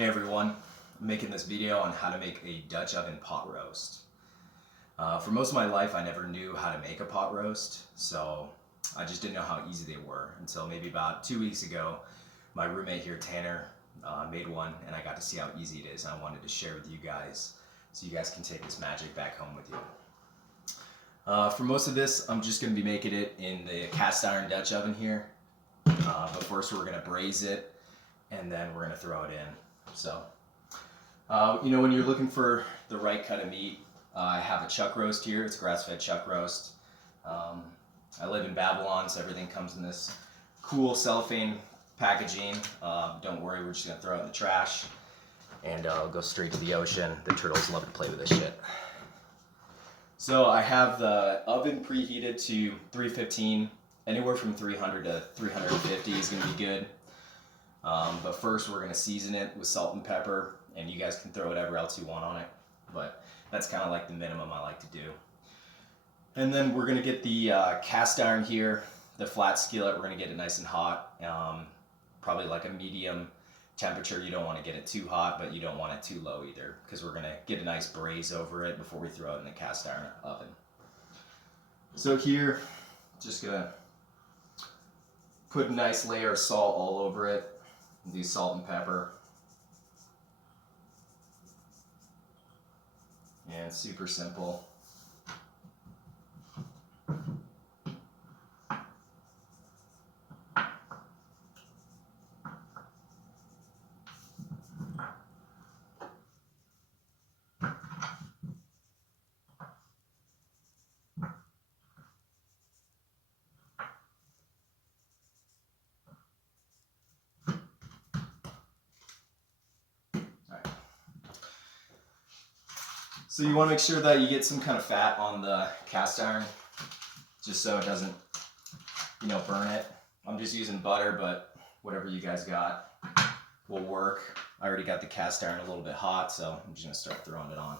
Hey everyone, I'm making this video on how to make a Dutch oven pot roast. For most of my life I never knew how to make a pot roast, so I just didn't know how easy they were until maybe about 2 weeks ago. My roommate here, Tanner, made one and I got to see how easy it is. I wanted to share with you guys so you guys can take this magic back home with you. For most of this, I'm just going to be making it in the cast iron Dutch oven here. But first we're going to braise it and then we're going to throw it in. So, when you're looking for the right cut of meat, I have a chuck roast here. It's grass-fed chuck roast. I live in Babylon, so everything comes in this cool cellophane packaging. Don't worry, we're just going to throw it in the trash and go straight to the ocean. The turtles love to play with this shit. So I have the oven preheated to 315. Anywhere from 300 to 350 is going to be good. But first we're going to season it with salt and pepper, and you guys can throw whatever else you want on it, but that's kind of like the minimum I like to do. And then we're going to get the cast iron here, the flat skillet. We're going to get it nice and hot, probably like a medium temperature. You don't want to get it too hot, but you don't want it too low either, because we're going to get a nice braise over it before we throw it in the cast iron oven. So here, just going to put a nice layer of salt all over it. Do salt and pepper. And it's super simple. So you want to make sure that you get some kind of fat on the cast iron, just so it doesn't, burn it. I'm just using butter, but whatever you guys got will work. I already got the cast iron a little bit hot, so I'm just going to start throwing it on.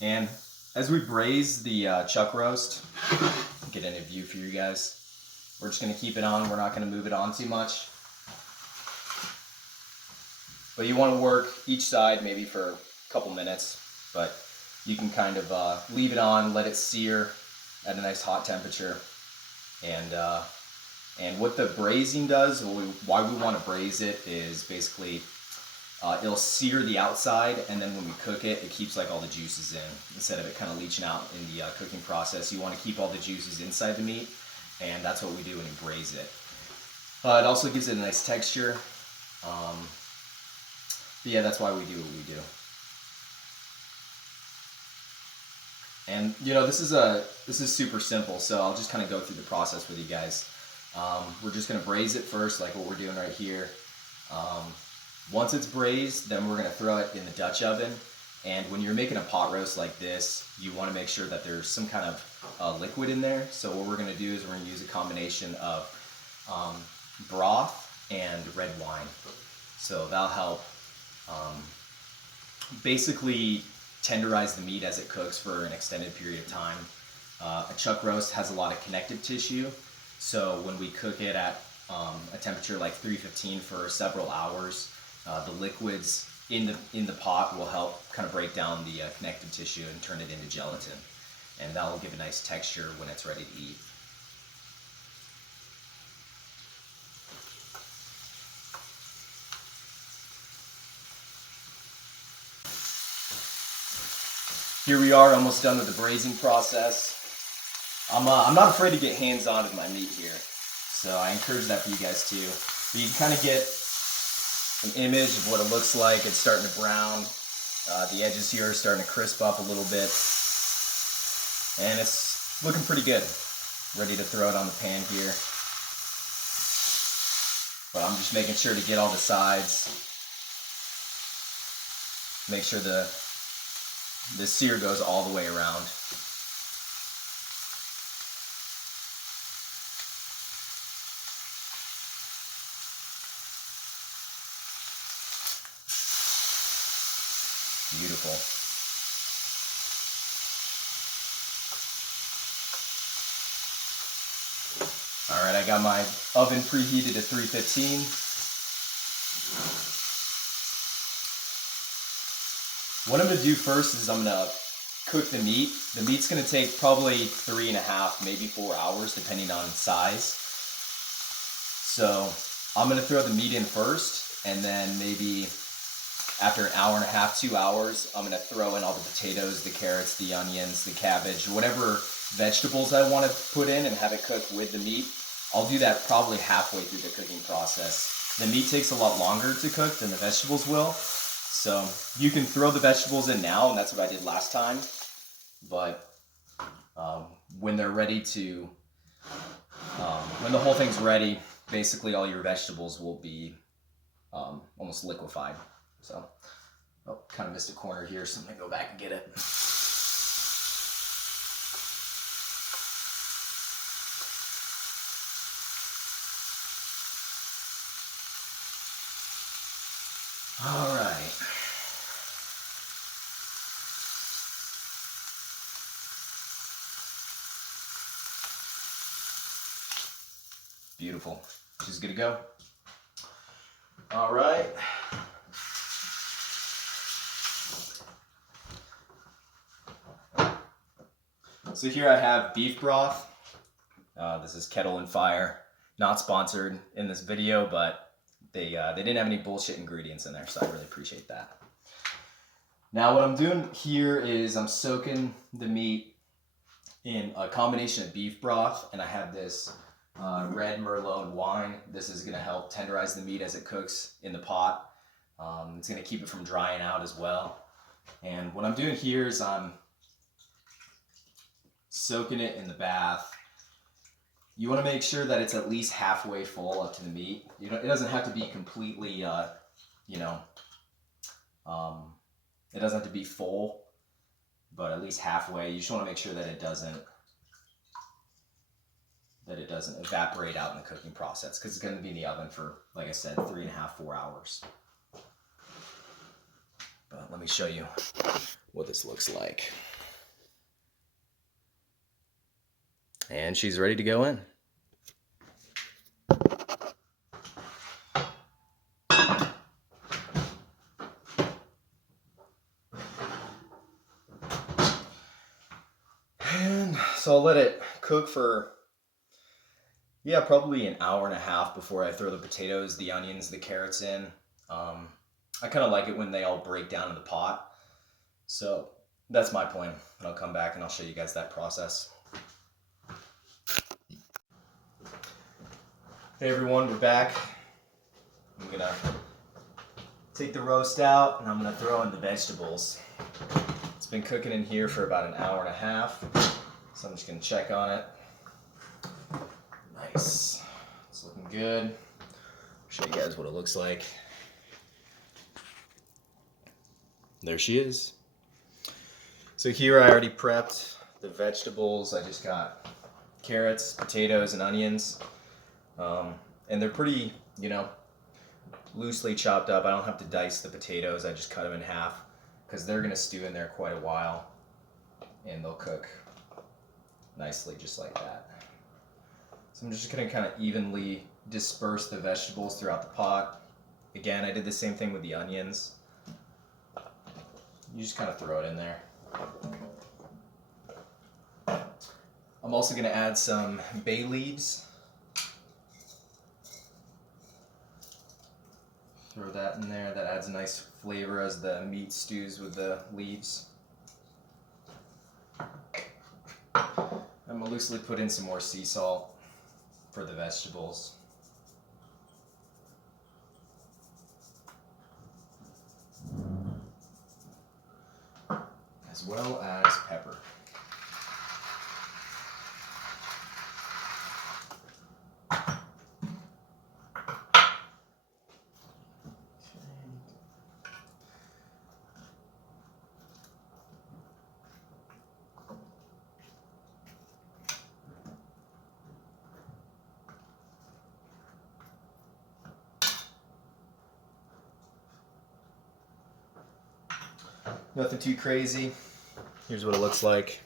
And as we braise the chuck roast, get in a view for you guys, we're just going to keep it on. We're not going to move it on too much. But you want to work each side maybe for a couple minutes, but you can kind of leave it on, let it sear at a nice hot temperature. And what the braising does, why we want to braise it, is basically it'll sear the outside, and then when we cook it, it keeps like all the juices in. Instead of it kind of leaching out in the cooking process, you want to keep all the juices inside the meat, and that's what we do when we braise it. It also gives it a nice texture. But yeah, that's why we do what we do. And this is super simple, so I'll just kind of go through the process with you guys. We're just going to braise it first, like what we're doing right here. Once it's braised, then we're going to throw it in the Dutch oven. And when you're making a pot roast like this, you want to make sure that there's some kind of liquid in there. So what we're going to do is we're going to use a combination of broth and red wine. So that'll help basically tenderize the meat as it cooks for an extended period of time. A chuck roast has a lot of connective tissue, so when we cook it at a temperature like 315 for several hours, the liquids in the pot will help kind of break down the connective tissue and turn it into gelatin, and that will give a nice texture when it's ready to eat. Here we are, almost done with the braising process. I'm not afraid to get hands-on with my meat here, so I encourage that for you guys too. But you can kind of get an image of what it looks like. It's starting to brown. The edges here are starting to crisp up a little bit, and it's looking pretty good. Ready to throw it on the pan here. But I'm just making sure to get all the sides. Make sure the sear goes all the way around. Beautiful. All right, I got my oven preheated to 315. What I'm gonna do first is I'm gonna cook the meat. The meat's gonna take probably 3.5, maybe 4 hours, depending on size. So I'm gonna throw the meat in first, and then maybe after an hour and a half, 2 hours, I'm gonna throw in all the potatoes, the carrots, the onions, the cabbage, whatever vegetables I wanna put in and have it cook with the meat. I'll do that probably halfway through the cooking process. The meat takes a lot longer to cook than the vegetables will. So you can throw the vegetables in now, and that's what I did last time. But when they're ready to, when the whole thing's ready, basically all your vegetables will be almost liquefied. So, oh, kind of missed a corner here, so I'm gonna go back and get it. All right. Beautiful. She's good to go. All right. So here I have beef broth. This is Kettle and Fire. Not sponsored in this video, but they didn't have any bullshit ingredients in there, so I really appreciate that. Now what I'm doing here is I'm soaking the meat in a combination of beef broth, and I have this red Merlot wine. This is going to help tenderize the meat as it cooks in the pot. It's going to keep it from drying out as well. And what I'm doing here is I'm soaking it in the bath. You want to make sure that it's at least halfway full up to the meat. It doesn't have to be completely, it doesn't have to be full, but at least halfway. You just want to make sure that it doesn't evaporate out in the cooking process, because it's going to be in the oven for, like I said, 3.5, 4 hours. But let me show you what this looks like. And she's ready to go in. And so I'll let it cook for, probably an hour and a half before I throw the potatoes, the onions, the carrots in. I kind of like it when they all break down in the pot. So that's my plan. And I'll come back and I'll show you guys that process. Hey everyone, we're back. I'm gonna take the roast out and I'm gonna throw in the vegetables. It's been cooking in here for about an hour and a half, so I'm just gonna check on it. Nice, it's looking good. I'll show you guys what it looks like. There she is. So here I already prepped the vegetables. I just got carrots, potatoes, and onions. And they're pretty, loosely chopped up. I don't have to dice the potatoes. I just cut them in half because they're going to stew in there quite a while and they'll cook nicely just like that. So I'm just going to kind of evenly disperse the vegetables throughout the pot. Again, I did the same thing with the onions. You just kind of throw it in there. I'm also going to add some bay leaves. Throw that in there. That adds a nice flavor as the meat stews with the leaves. I'm going to loosely put in some more sea salt for the vegetables. As well as pepper. Nothing too crazy. Here's what it looks like.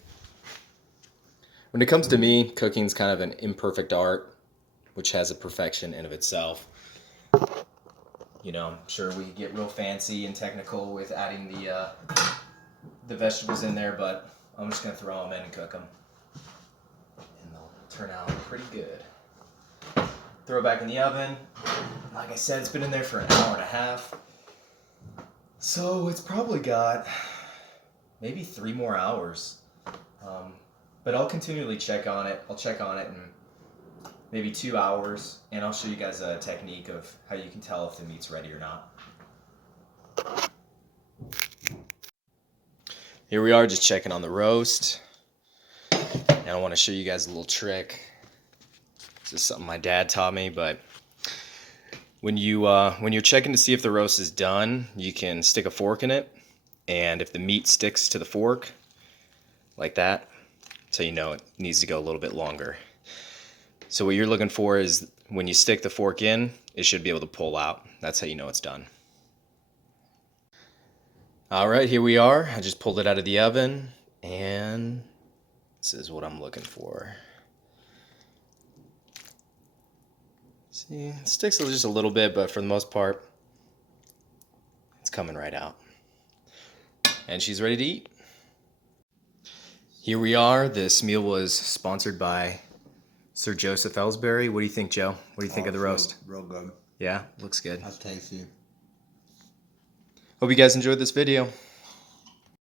When it comes to me, cooking's kind of an imperfect art, which has a perfection in of itself. You know, I'm sure we get real fancy and technical with adding the vegetables in there, but I'm just gonna throw them in and cook them, and they'll turn out pretty good. Throw it back in the oven. Like I said, it's been in there for an hour and a half, so it's probably got maybe 3 more hours. But I'll continually check on it. I'll check on it in maybe 2 hours, and I'll show you guys a technique of how you can tell if the meat's ready or not. Here we are, just checking on the roast. And I want to show you guys a little trick. This is something my dad taught me, but when you're checking to see if the roast is done, you can stick a fork in it, and if the meat sticks to the fork like that, so you know it needs to go a little bit longer. So what you're looking for is when you stick the fork in, it should be able to pull out. That's how you know it's done. All right, here we are. I just pulled it out of the oven, and this is what I'm looking for. See, it sticks just a little bit, but for the most part, it's coming right out. And she's ready to eat. Here we are. This meal was sponsored by Sir Joseph Ellsbury. What do you think, Joe? What do you think of the roast? Real good. Yeah, looks good. That's tasty. Hope you guys enjoyed this video.